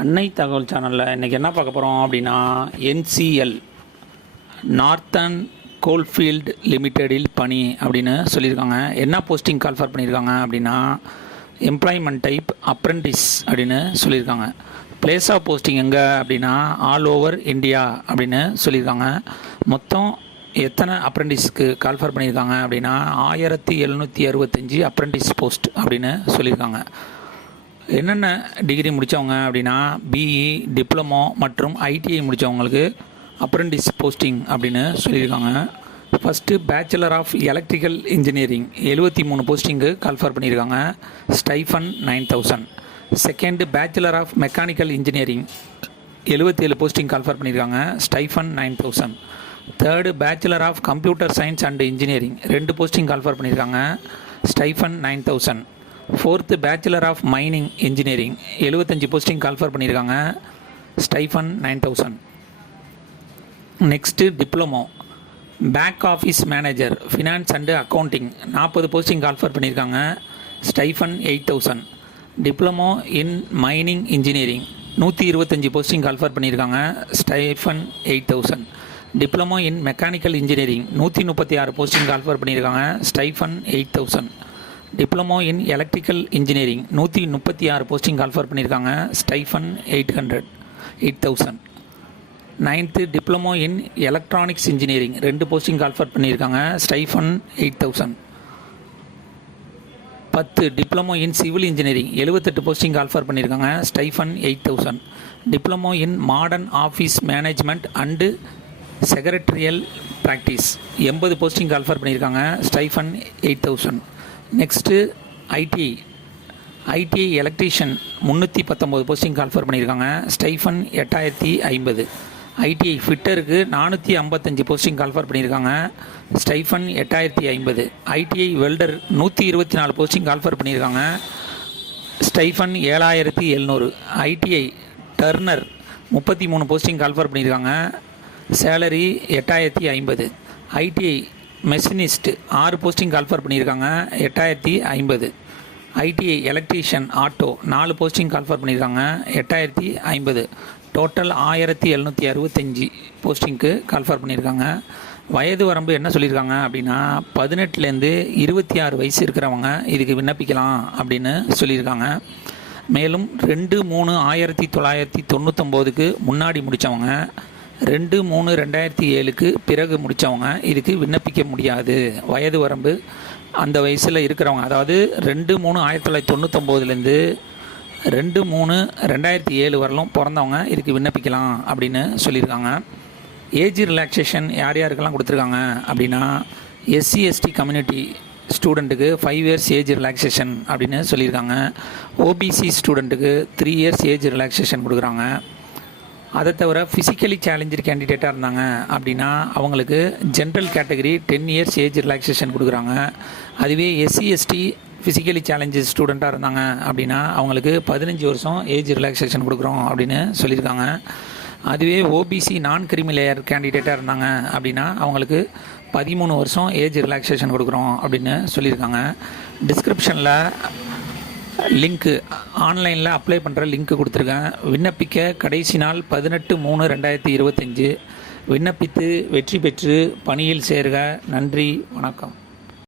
அன்னை தகவல் சேனலில் இன்றைக்கி என்ன பார்க்க போகிறோம் அப்படின்னா NCL நார்த்தன் கோல்ஃபீல்டு லிமிட்டெடில் பணி அப்படின்னு சொல்லியிருக்காங்க. என்ன போஸ்டிங் கால்ஃபர் பண்ணியிருக்காங்க அப்படின்னா எம்ப்ளாய்மெண்ட் டைப் அப்ரெண்டிஸ் அப்படின்னு சொல்லியிருக்காங்க. பிளேஸ் ஆஃப் போஸ்டிங் எங்கே அப்படின்னா ஆல் ஓவர் இந்தியா அப்படின்னு சொல்லியிருக்காங்க. மொத்தம் எத்தனை அப்ரெண்டிஸ்க்கு கால்ஃபர் பண்ணியிருக்காங்க அப்படின்னா 1765 அப்ரெண்டிஸ் போஸ்ட் அப்படின்னு சொல்லியிருக்காங்க. என்னென்ன டிகிரி முடித்தவங்க அப்படின்னா பிஇ, டிப்ளமோ மற்றும் ஐடிஐ முடித்தவங்களுக்கு அப்ரெண்டிஸ் போஸ்டிங் அப்படின்னு சொல்லியிருக்காங்க. First bachelor of electrical engineering 73 போஸ்டிங்கு கால்ஃபர் பண்ணியிருக்காங்க, stipend 9000. Second bachelor of mechanical engineering 77 posting call for பண்ணியிருக்காங்க, stipend 9000. Third bachelor of computer science and engineering 2 posting call for பண்ணியிருக்காங்க, stipend 9000. Fourth bachelor of mining engineering 75 posting call for பண்ணியிருக்காங்க, stipend 9000. Next diploma back office manager finance and accounting 40 posting call for பண்ணியிருக்காங்க, stipend 8000. Diploma in mining engineering 125 posting call for பண்ணியிருக்காங்க, stipend 8000. Diploma in mechanical engineering 136 posting call for பண்ணியிருக்காங்க, stipend 8000. Diploma in electrical engineering 136 posting call for பண்ணியிருக்காங்க, stipend 8000. Ninth diploma in electronics engineering 2 posting call for பண்ணியிருக்காங்க, stipend 8000. 10 diploma in civil engineering 78 posting call for பண்ணியிருக்காங்க, stipend 8000. Diploma in modern office management and secretarial practice 80 posting call for பண்ணியிருக்காங்க, stipend 8000. Next ITI electrician 319 posting call for பண்ணியிருக்காங்க, stipend 8050. ITI ஃபிட்டருக்கு 455 posting call for பண்ணியிருக்காங்க, stipend 8050. ITI welder 124 posting call for பண்ணியிருக்காங்க, stipend 7700. ITI turner 33 posting call for பண்ணியிருக்காங்க, salary 8050. ITI machinist 6 posting call for பண்ணியிருக்காங்க, 8050. ITI electrician auto 4 posting call for பண்ணியிருக்காங்க, 8050. Total 1765 போஸ்டிங்க்கு call for பண்ணியிருக்காங்க. வயது வரம்பு என்ன சொல்லியிருக்காங்க அப்படின்னா 18லேருந்து 26 வயசு இருக்கிறவங்க இதுக்கு விண்ணப்பிக்கலாம் அப்படின்னு சொல்லியிருக்காங்க. மேலும் 2/3/1999க்கு முன்னாடி முடித்தவங்க 2/3/2007க்கு பிறகு முடித்தவங்க இதுக்கு விண்ணப்பிக்க முடியாது. வயது வரம்பு அந்த வயசில் இருக்கிறவங்க, அதாவது 2/3/1999லேருந்து 2/3/2007 வரலும் பிறந்தவங்க இதுக்கு விண்ணப்பிக்கலாம் அப்படின்னு சொல்லியிருக்காங்க. ஏஜ் ரிலாக்ஸேஷன் யார் யாருக்கெல்லாம் கொடுத்துருக்காங்க அப்படின்னா SC/ST கம்யூனிட்டி ஸ்டூடெண்ட்டுக்கு 5 இயர்ஸ் ஏஜ் ரிலாக்ஸேஷன் அப்படின்னு சொல்லியிருக்காங்க. ஓபிசி ஸ்டூடெண்ட்டுக்கு 3 இயர்ஸ் ஏஜ் ரிலாக்ஸேஷன் கொடுக்குறாங்க. அதை தவிர ஃபிசிக்கலி சேலஞ்சர் கேண்டிடேட்டாக இருந்தாங்க அப்படின்னா அவங்களுக்கு general category 10 years age relaxation கொடுக்குறாங்க. அதுவே SC/ST ஃபிசிக்கலி சேலஞ்சர் ஸ்டூடெண்ட்டாக இருந்தாங்க அப்படின்னா அவங்களுக்கு 15 வருஷம் ஏஜ் ரிலாக்ஸேஷன் கொடுக்குறோம் அப்படின்னு சொல்லியிருக்காங்க. அதுவே ஓபிசி நான் கிரிமி லேயர் கேண்டிடேட்டாக இருந்தாங்க அப்படின்னா அவங்களுக்கு 13 வருஷம் ஏஜ் ரிலாக்ஸேஷன் கொடுக்குறோம் அப்படின்னு சொல்லியிருக்காங்க. டிஸ்கிரிப்ஷனில் லிங்க்கு ஆன்லைனில் அப்ளை பண்ணுற லிங்க்கு கொடுத்துருக்கேன். விண்ணப்பிக்க கடைசி நாள் 18/3/2025. விண்ணப்பித்து வெற்றி பெற்று பணியில் சேர்க. நன்றி, வணக்கம்.